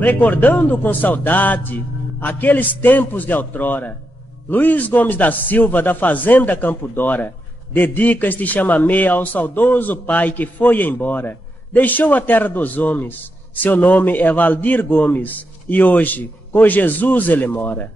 Recordando com saudade aqueles tempos de outrora, Luiz Gomes da Silva, da Fazenda Campo Dora, dedica este chamamé ao saudoso pai que foi embora. Deixou a terra dos homens, seu nome é Valdir Gomes, e hoje com Jesus ele mora.